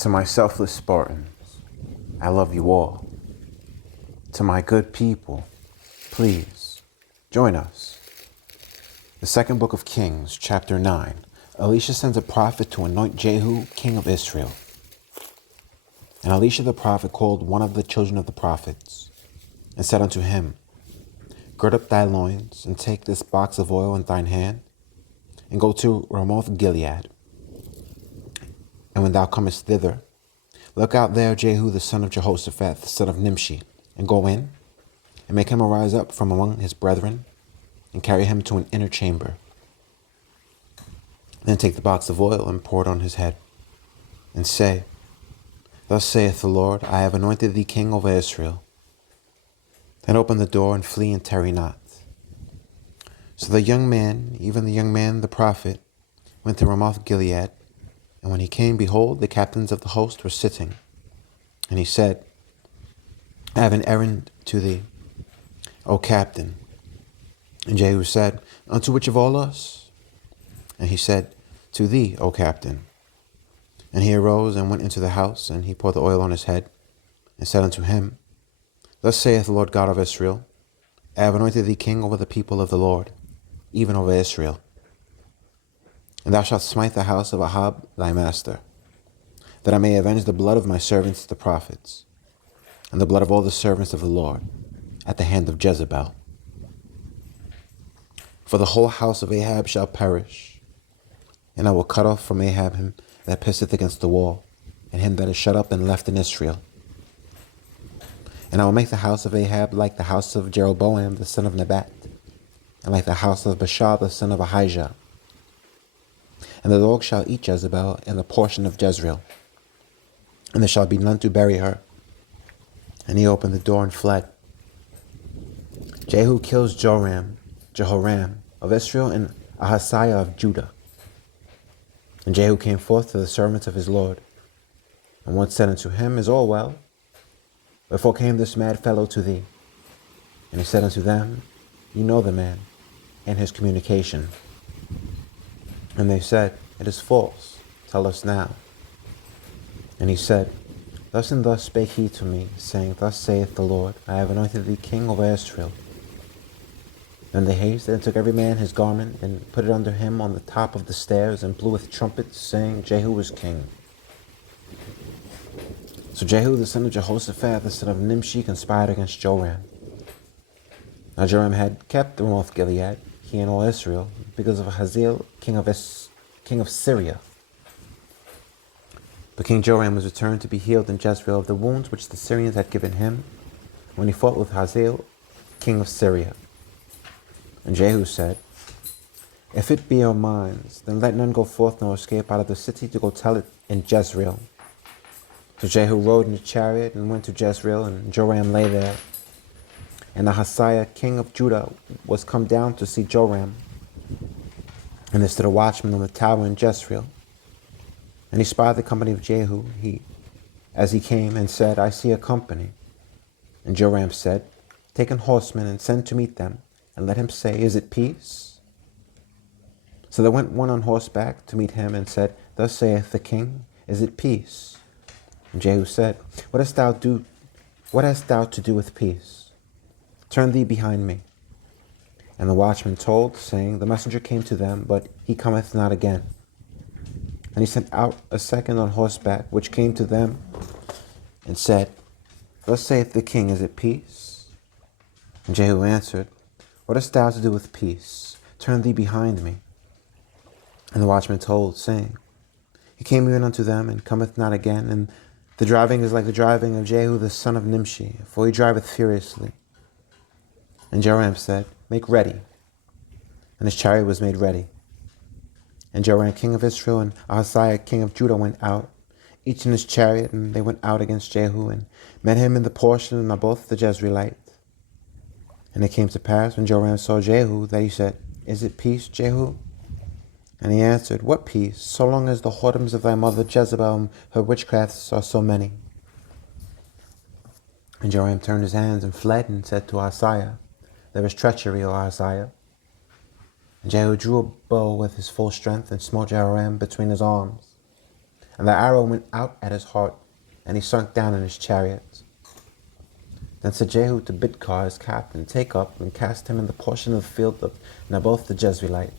To my selfless Spartans, I love you all. To my good people, please join us. The second book of Kings, chapter 9. Elisha sends a prophet to anoint Jehu, king of Israel. And Elisha the prophet called one of the children of the prophets, and said unto him, Gird up thy loins, and take this box of oil in thine hand, and go to Ramoth Gilead. And when thou comest thither, look out there Jehu the son of Jehoshaphat, the son of Nimshi, and go in, and make him arise up from among his brethren, and carry him to an inner chamber. Then take the box of oil and pour it on his head, and say, Thus saith the Lord, I have anointed thee king over Israel. Then open the door and flee and tarry not. So the young man, even the young man the prophet, went to Ramoth Gilead, and when he came, behold, the captains of the host were sitting. And he said, I have an errand to thee, O captain. And Jehu said, Unto which of all us? And he said, To thee, O captain. And he arose and went into the house, and he poured the oil on his head, and said unto him, Thus saith the Lord God of Israel, I have anointed thee king over the people of the Lord, even over Israel. And thou shalt smite the house of Ahab thy master, that I may avenge the blood of my servants the prophets, and the blood of all the servants of the Lord, at the hand of Jezebel. For the whole house of Ahab shall perish, and I will cut off from Ahab him that pisseth against the wall, and him that is shut up and left in Israel. And I will make the house of Ahab like the house of Jeroboam the son of Nebat, and like the house of Baasha the son of Ahijah. And the dog shall eat Jezebel and the portion of Jezreel, and there shall be none to bury her. And he opened the door and fled. Jehu kills Jehoram of Israel, and Ahaziah of Judah. And Jehu came forth to the servants of his Lord. And one said unto him, Is all well? Wherefore came this mad fellow to thee? And he said unto them, Ye know the man, and his communication. And they said, It is false. Tell us now. And he said, Thus and thus spake he to me, saying, Thus saith the Lord, I have anointed thee king over Israel. Then they hasted and took every man his garment, and put it under him on the top of the stairs, and blew with trumpets, saying, Jehu is king. So Jehu the son of Jehoshaphat, the son of Nimshi, conspired against Joram. Now Joram had kept Ramoth Gilead, he and all Israel, because of Hazael, king of Syria. But King Joram was returned to be healed in Jezreel of the wounds which the Syrians had given him, when he fought with Hazael, king of Syria. And Jehu said, If it be your minds, then let none go forth nor escape out of the city to go tell it in Jezreel. So Jehu rode in a chariot and went to Jezreel, and Joram lay there. And Ahaziah, king of Judah, was come down to see Joram. And there stood a watchman on the tower in Jezreel. And he spied the company of Jehu, as he came, and said, I see a company. And Joram said, Take an horseman and send to meet them, and let him say, Is it peace? So there went one on horseback to meet him, and said, Thus saith the king, Is it peace? And Jehu said, What hast thou to do with peace? Turn thee behind me. And the watchman told, saying, The messenger came to them, but he cometh not again. And he sent out a second on horseback, which came to them, and said, Thus saith the king, Is it peace? And Jehu answered, What hast thou to do with peace? Turn thee behind me. And the watchman told, saying, He came even unto them, and cometh not again, and the driving is like the driving of Jehu the son of Nimshi, for he driveth furiously. And Joram said, Make ready. And his chariot was made ready. And Joram king of Israel and Ahaziah king of Judah went out, each in his chariot, and they went out against Jehu, and met him in the portion of Naboth the Jezreelite. And it came to pass, when Joram saw Jehu, that he said, Is it peace, Jehu? And he answered, What peace, so long as the whoredoms of thy mother Jezebel and her witchcrafts are so many? And Joram turned his hands and fled, and said to Ahaziah, There is treachery, O Ahaziah. And Jehu drew a bow with his full strength, and smote Jehoram between his arms. And the arrow went out at his heart, and he sunk down in his chariot. Then said Jehu to Bidkar his captain, Take up and cast him in the portion of the field of Naboth the Jezreelite.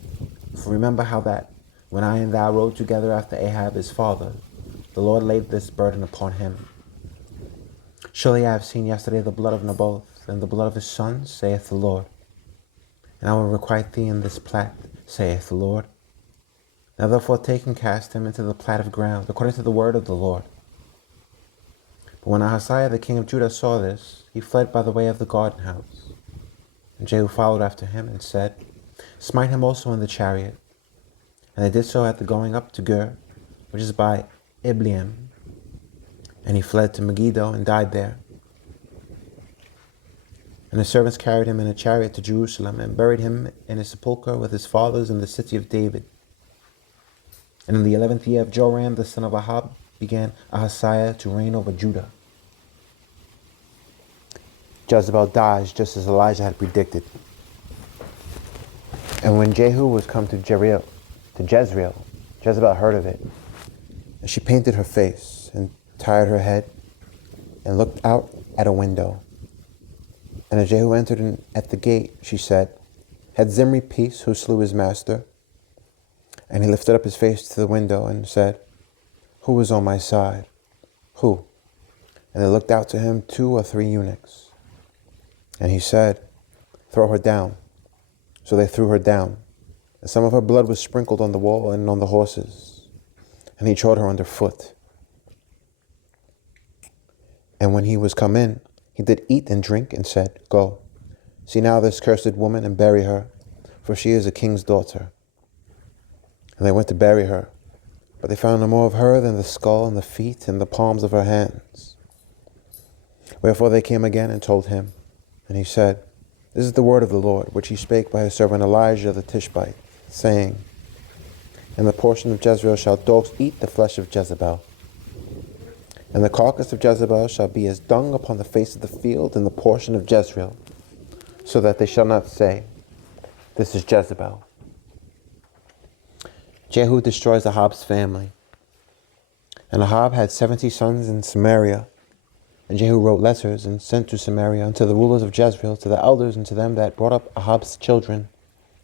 For remember how that, when I and thou rode together after Ahab his father, the Lord laid this burden upon him. Surely I have seen yesterday the blood of Naboth, and the blood of his sons, saith the Lord. And I will requite thee in this plat, saith the Lord. Now therefore take and cast him into the plat of ground, according to the word of the Lord. But when Ahaziah the king of Judah saw this, he fled by the way of the garden house. And Jehu followed after him, and said, Smite him also in the chariot. And they did so at the going up to Gur, which is by Ibleam. And he fled to Megiddo, and died there. And his servants carried him in a chariot to Jerusalem, and buried him in his sepulchre with his fathers in the city of David. And in the 11th year of Joram the son of Ahab began Ahaziah to reign over Judah. Jezebel dies just as Elijah had predicted. And when Jehu was come to Jezreel, Jezebel heard of it. And she painted her face, and tied her head, and looked out at a window. And as Jehu entered in at the gate, she said, Had Zimri peace who slew his master? And he lifted up his face to the window and said, Who is on my side? Who? And they looked out to him 2 or 3 eunuchs. And he said, Throw her down. So they threw her down. And some of her blood was sprinkled on the wall and on the horses. And he trod her under foot. And when he was come in, he did eat and drink, and said, Go, see now this cursed woman, and bury her, for she is a king's daughter. And they went to bury her, but they found no more of her than the skull and the feet and the palms of her hands. Wherefore they came again and told him. And he said, This is the word of the Lord, which he spake by his servant Elijah the Tishbite, saying, In the portion of Jezreel shall dogs eat the flesh of Jezebel. And the carcass of Jezebel shall be as dung upon the face of the field in the portion of Jezreel, so that they shall not say, This is Jezebel. Jehu destroys Ahab's family. And Ahab had 70 sons in Samaria. And Jehu wrote letters and sent to Samaria unto the rulers of Jezreel, to the elders, and to them that brought up Ahab's children,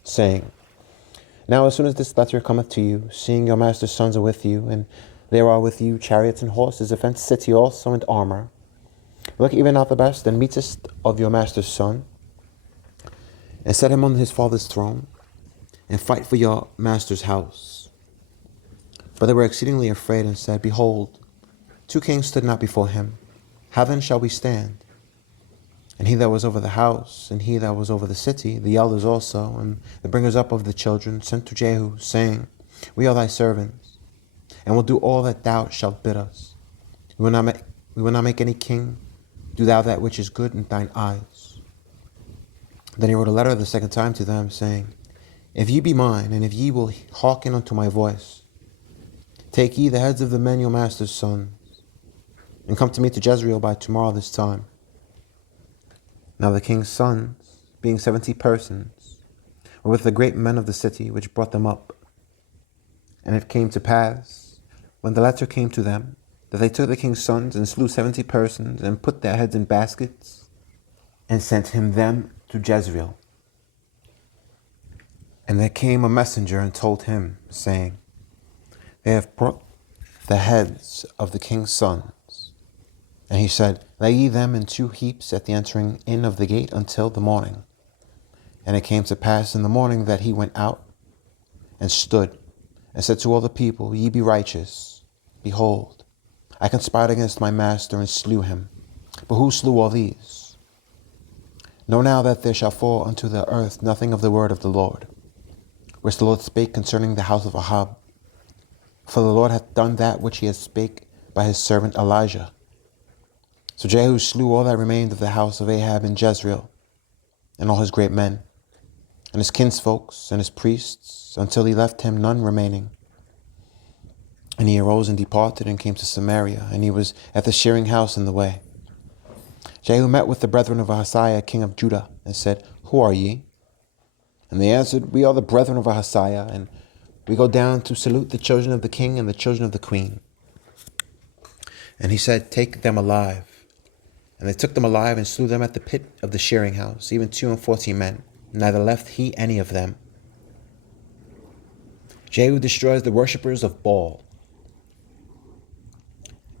saying, Now as soon as this letter cometh to you, seeing your master's sons are with you, and there are with you chariots and horses, a fenced city also, and armor, look even out the best and meetest of your master's son, and set him on his father's throne, and fight for your master's house. But they were exceedingly afraid, and said, Behold, 2 kings stood not before him. How then shall we stand? And he that was over the house, and he that was over the city, the elders also, and the bringers up of the children, sent to Jehu, saying, We are thy servants, and will do all that thou shalt bid us. We will not make any king. Do thou that which is good in thine eyes. Then he wrote a letter the second time to them, saying, If ye be mine, and if ye will hearken unto my voice, take ye the heads of the men your master's sons, and come to me to Jezreel by tomorrow this time. Now the king's sons, being 70 persons, were with the great men of the city, which brought them up. And it came to pass, when the letter came to them, that they took the king's sons, and slew 70 persons, and put their heads in baskets, and sent them to Jezreel. And there came a messenger, and told him, saying, They have brought the heads of the king's sons. And he said, Lay ye them in 2 heaps at the entering in of the gate until the morning. And it came to pass in the morning that he went out, and stood, and said to all the people, Ye be righteous. Behold, I conspired against my master, and slew him. But who slew all these? Know now that there shall fall unto the earth nothing of the word of the Lord, which the Lord spake concerning the house of Ahab. For the Lord hath done that which he had spake by his servant Elijah. So Jehu slew all that remained of the house of Ahab in Jezreel, and all his great men, and his kinsfolks, and his priests, until he left him none remaining. And he arose and departed, and came to Samaria, and he was at the shearing house in the way. Jehu met with the brethren of Ahaziah, king of Judah, and said, Who are ye? And they answered, We are the brethren of Ahaziah, and we go down to salute the children of the king and the children of the queen. And he said, "Take them alive." And they took them alive and slew them at the pit of the shearing house, even 240 men. Neither left he any of them. Jehu destroys the worshippers of Baal.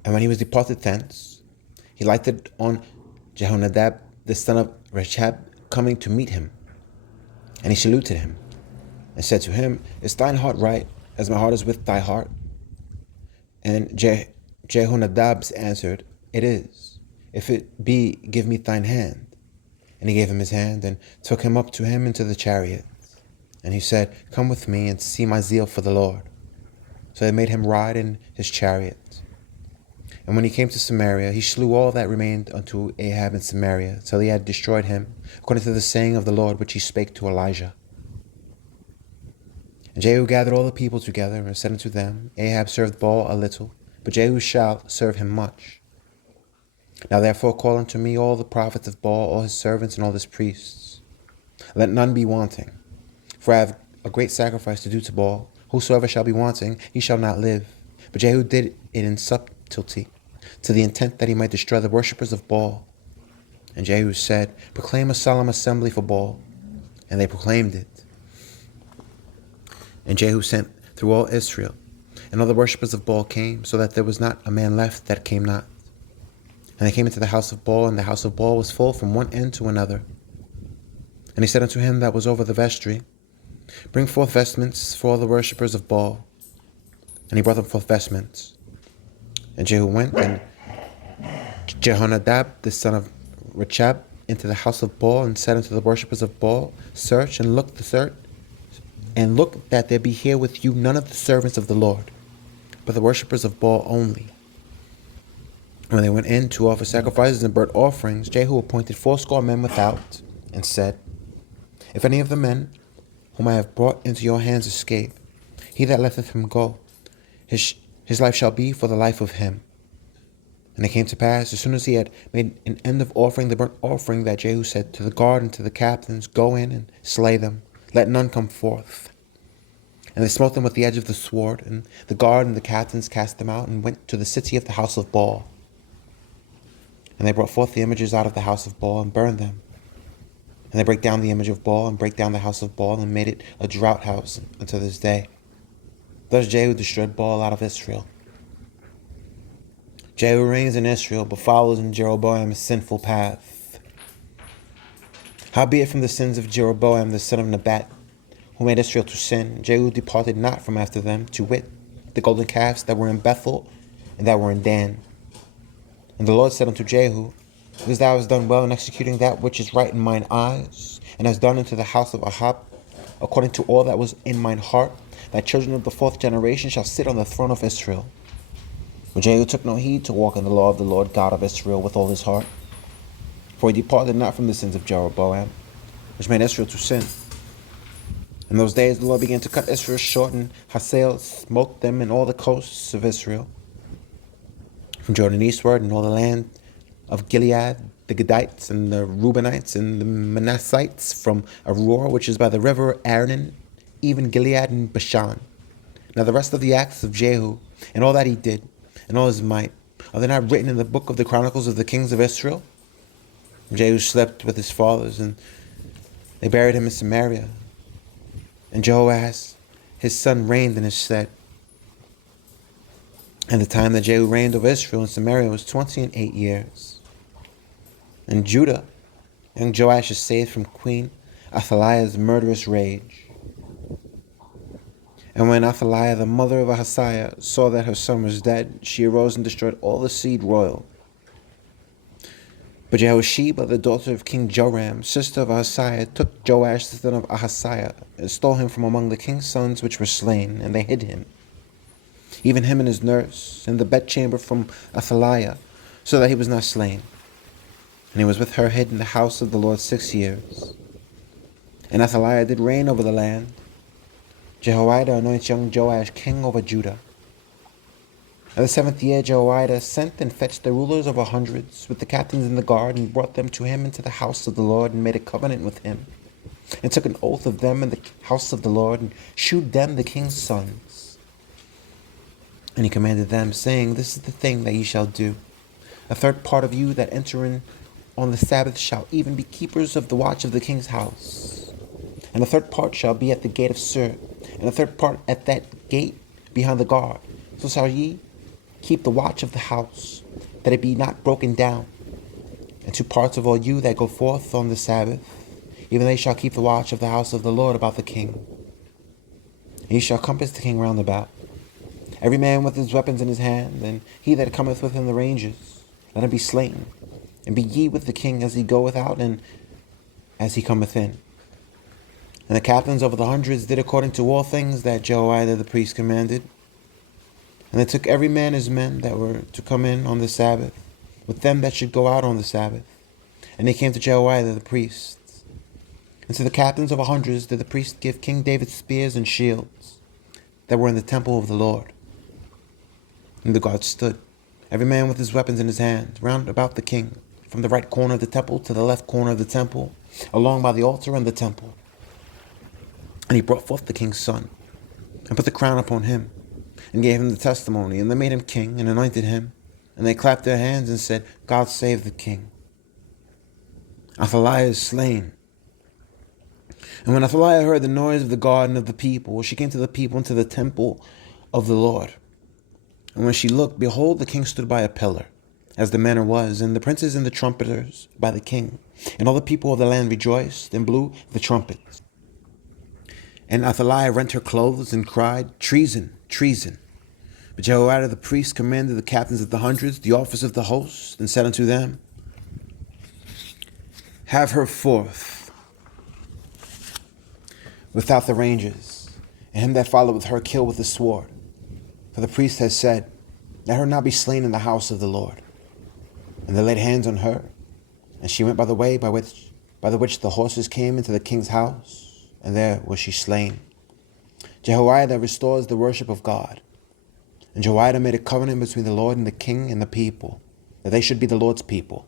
And when he was departed thence, he lighted on Jehonadab, the son of Rechab, coming to meet him. And he saluted him, and said to him, "Is thine heart right, as my heart is with thy heart?" And Jehonadab answered, "It is. If it be, give me thine hand." And he gave him his hand, and took him up to him into the chariot. And he said, "Come with me, and see my zeal for the Lord." So they made him ride in his chariot. And when he came to Samaria, he slew all that remained unto Ahab in Samaria, till he had destroyed him, according to the saying of the Lord which he spake to Elijah. And Jehu gathered all the people together, and said unto them, "Ahab served Baal a little, but Jehu shall serve him much. Now therefore call unto me all the prophets of Baal, all his servants, and all his priests. Let none be wanting. For I have a great sacrifice to do to Baal. Whosoever shall be wanting, he shall not live." But Jehu did it in subtlety, to the intent that he might destroy the worshippers of Baal. And Jehu said, "Proclaim a solemn assembly for Baal." And they proclaimed it. And Jehu sent through all Israel, and all the worshippers of Baal came, so that there was not a man left that came not. And they came into the house of Baal, and the house of Baal was full from one end to another. And he said unto him that was over the vestry, "Bring forth vestments for all the worshippers of Baal." And he brought them forth vestments. And Jehu went, and Jehonadab, the son of Rechab, into the house of Baal, and said unto the worshippers of Baal, "Search and look that there be here with you none of the servants of the Lord, but the worshippers of Baal only." When they went in to offer sacrifices and burnt offerings, Jehu appointed 80 men without, and said, "If any of the men whom I have brought into your hands escape, he that letteth him go, his life shall be for the life of him." And it came to pass, as soon as he had made an end of offering the burnt offering, that Jehu said to the guard and to the captains, "Go in and slay them, let none come forth." And they smote them with the edge of the sword, and the guard and the captains cast them out, and went to the city of the house of Baal. And they brought forth the images out of the house of Baal, and burned them. And they brake down the image of Baal, and brake down the house of Baal, and made it a draught house unto this day. Thus Jehu destroyed Baal out of Israel. Jehu reigns in Israel, but follows in Jeroboam's sinful path. Howbeit from the sins of Jeroboam the son of Nebat, who made Israel to sin, Jehu departed not from after them, to wit, the golden calves that were in Bethel and that were in Dan. And the Lord said unto Jehu, "Because thou hast done well in executing that which is right in mine eyes, and hast done unto the house of Ahab according to all that was in mine heart, thy children of the 4th generation shall sit on the throne of Israel." But Jehu took no heed to walk in the law of the Lord God of Israel with all his heart, for he departed not from the sins of Jeroboam, which made Israel to sin. In those days the Lord began to cut Israel short, and Hazael smote them in all the coasts of Israel, from Jordan eastward, and all the land of Gilead, the Gadites, and the Reubenites, and the Manassites, from Aroer, which is by the river Arnon, even Gilead and Bashan. Now the rest of the acts of Jehu, and all that he did, and all his might, are they not written in the book of the Chronicles of the kings of Israel? Jehu slept with his fathers, and they buried him in Samaria. And Jehoahaz, his son, reigned in his stead. And the time that Jehu reigned over Israel in Samaria was 28 years. In Judah, young Joash is saved from Queen Athaliah's murderous rage. And when Athaliah, the mother of Ahaziah, saw that her son was dead, she arose and destroyed all the seed royal. But Jehosheba, the daughter of King Joram, sister of Ahaziah, took Joash the son of Ahaziah, and stole him from among the king's sons which were slain, and they hid him, even him and his nurse, in the bedchamber from Athaliah, so that he was not slain. And he was with her hid in the house of the Lord 6 years. And Athaliah did reign over the land. Jehoiada anoints young Joash king over Judah. In the 7th year Jehoiada sent and fetched the rulers of 100s with the captains in the guard, and brought them to him into the house of the Lord, and made a covenant with him, and took an oath of them in the house of the Lord, and shewed them the king's sons. And he commanded them, saying, This is the thing that ye shall do. A third part of you that enter in on the Sabbath shall even be keepers of the watch of the king's house. And a third part shall be at the gate of Sur, and a third part at that gate behind the guard. So shall ye keep the watch of the house, that it be not broken down. And 2 parts of all you that go forth on the Sabbath, even they shall keep the watch of the house of the Lord about the king. And ye shall compass the king round about, every man with his weapons in his hand, and he that cometh within the ranges, let him be slain. And be ye with the king as he goeth out, and as he cometh in. And the captains over the hundreds did according to all things that Jehoiada the priest commanded. And they took every man his men that were to come in on the Sabbath, with them that should go out on the Sabbath. And they came to Jehoiada the priest. And to the captains of 100s did the priest give King David spears and shields that were in the temple of the Lord. And the guards stood, every man with his weapons in his hand, round about the king, from the right corner of the temple to the left corner of the temple, along by the altar and the temple. And he brought forth the king's son, and put the crown upon him, and gave him the testimony, and they made him king, and anointed him. And they clapped their hands and said, God save the king. Athaliah is slain. And when Athaliah heard the noise of the guard and of the people, she came to the people into the temple of the Lord. And when she looked, behold, the king stood by a pillar, as the manner was, and the princes and the trumpeters by the king. And all the people of the land rejoiced and blew the trumpets. And Athaliah rent her clothes and cried, Treason, treason. But Jehoiada the priest commanded the captains of the hundreds, the officers of the host, and said unto them, Have her forth without the ranges, and him that followeth with her kill with the sword. For the priest has said, Let her not be slain in the house of the Lord. And they laid hands on her, and she went by the way by the which the horses came into the king's house, and there was she slain. Jehoiada restores the worship of God. And Jehoiada made a covenant between the Lord and the king and the people, that they should be the Lord's people,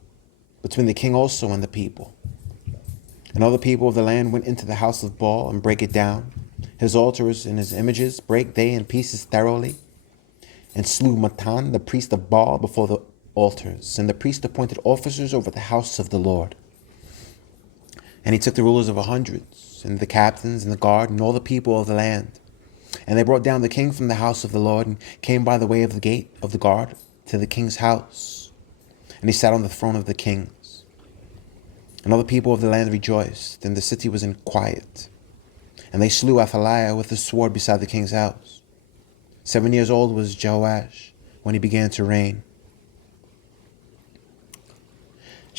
between the king also and the people. And all the people of the land went into the house of Baal and brake it down. His altars and his images brake they in pieces thoroughly, and slew Matan, the priest of Baal, before the altars. And the priest appointed officers over the house of the Lord. And he took the rulers of 100s, and the captains, and the guard, and all the people of the land. And they brought down the king from the house of the Lord, and came by the way of the gate of the guard to the king's house. And he sat on the throne of the kings. And all the people of the land rejoiced, and the city was in quiet. And they slew Athaliah with the sword beside the king's house. 7 years old was Jehoash when he began to reign.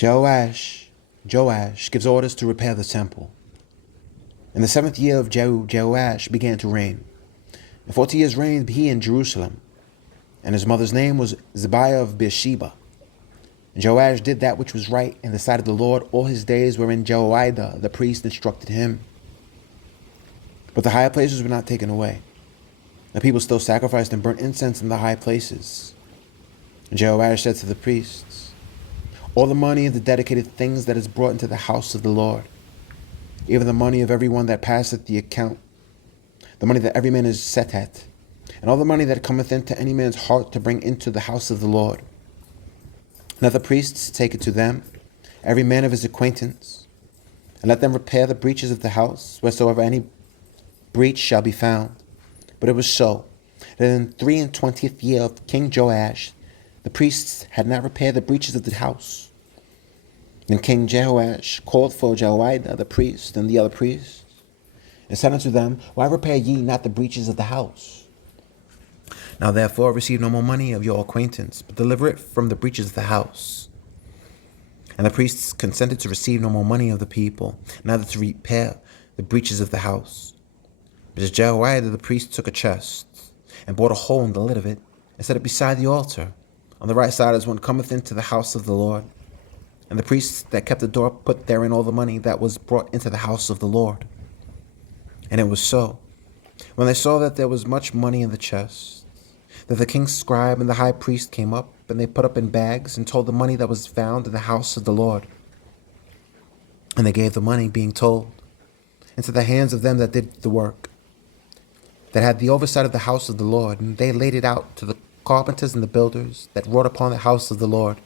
Joash gives orders to repair the temple. In the 7th year of Jehoash began to reign. And 40 years reigned he in Jerusalem. And his mother's name was Zibiah of Beersheba. And Joash did that which was right in the sight of the Lord all his days, wherein Jehoiada the priest instructed him. But the high places were not taken away. The people still sacrificed and burnt incense in the high places. And Joash said to the priests, All the money of the dedicated things that is brought into the house of the Lord, even the money of every one that passeth the account, the money that every man is set at, and all the money that cometh into any man's heart to bring into the house of the Lord, let the priests take it to them, every man of his acquaintance, and let them repair the breaches of the house, wheresoever any breach shall be found. But it was so, that in the 23rd year of King Joash, the priests had not repaired the breaches of the house. Then King Jehoash called for Jehoiada the priest and the other priests, and said unto them, Why repair ye not the breaches of the house? Now therefore receive no more money of your acquaintance, but deliver it from the breaches of the house. And the priests consented to receive no more money of the people, neither to repair the breaches of the house. But as Jehoiada the priest took a chest, and bored a hole in the lid of it, and set it beside the altar, on the right side as one cometh into the house of the Lord. And the priests that kept the door put therein all the money that was brought into the house of the Lord. And it was so, when they saw that there was much money in the chest, that the king's scribe and the high priest came up, and they put up in bags, and told the money that was found in the house of the Lord. And they gave the money, being told, into the hands of them that did the work. that had the oversight of the house of the Lord, and they laid it out to the carpenters and the builders that wrought upon the house of the Lord,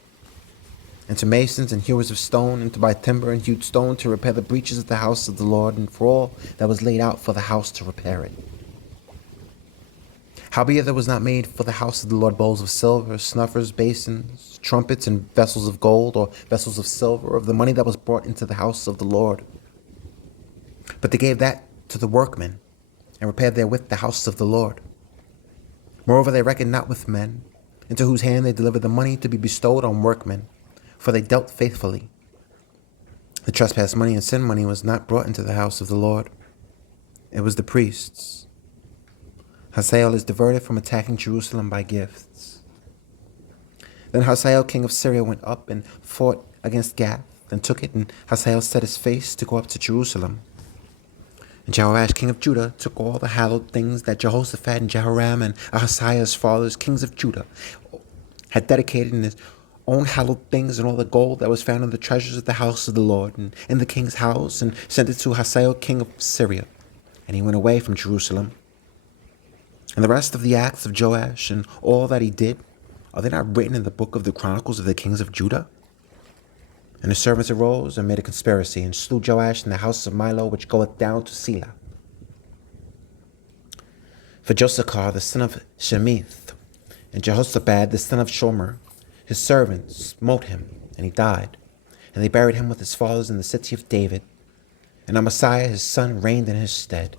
and to masons and hewers of stone, and to buy timber and hewed stone to repair the breaches of the house of the Lord, and for all that was laid out for the house to repair it. Howbeit there was not made for the house of the Lord bowls of silver, snuffers, basins, trumpets, and vessels of gold, or vessels of silver, of the money that was brought into the house of the Lord. But they gave that to the workmen, and repaired therewith the house of the Lord. Moreover, they reckoned not with men, into whose hand they delivered the money to be bestowed on workmen, for they dealt faithfully. The trespass money and sin money was not brought into the house of the Lord. It was the priests. Hazael is diverted from attacking Jerusalem by gifts. Then Hazael, king of Syria, went up and fought against Gath, and took it, and Hazael set his face to go up to Jerusalem. And Jehoash, king of Judah, took all the hallowed things that Jehoshaphat and Jehoram and Ahaziah, his fathers, kings of Judah, had dedicated in his own hallowed things, and all the gold that was found in the treasures of the house of the Lord and in the king's house, and sent it to Hazael, king of Syria. And he went away from Jerusalem. And the rest of the acts of Joash and all that he did, are they not written in the book of the Chronicles of the kings of Judah? And his servants arose and made a conspiracy, and slew Joash in the house of Milo, which goeth down to Selah. For Josachar, the son of Shemith, and Jehoshaphat, the son of Shomer, his servants smote him, and he died. And they buried him with his fathers in the city of David. And Amaziah his son reigned in his stead.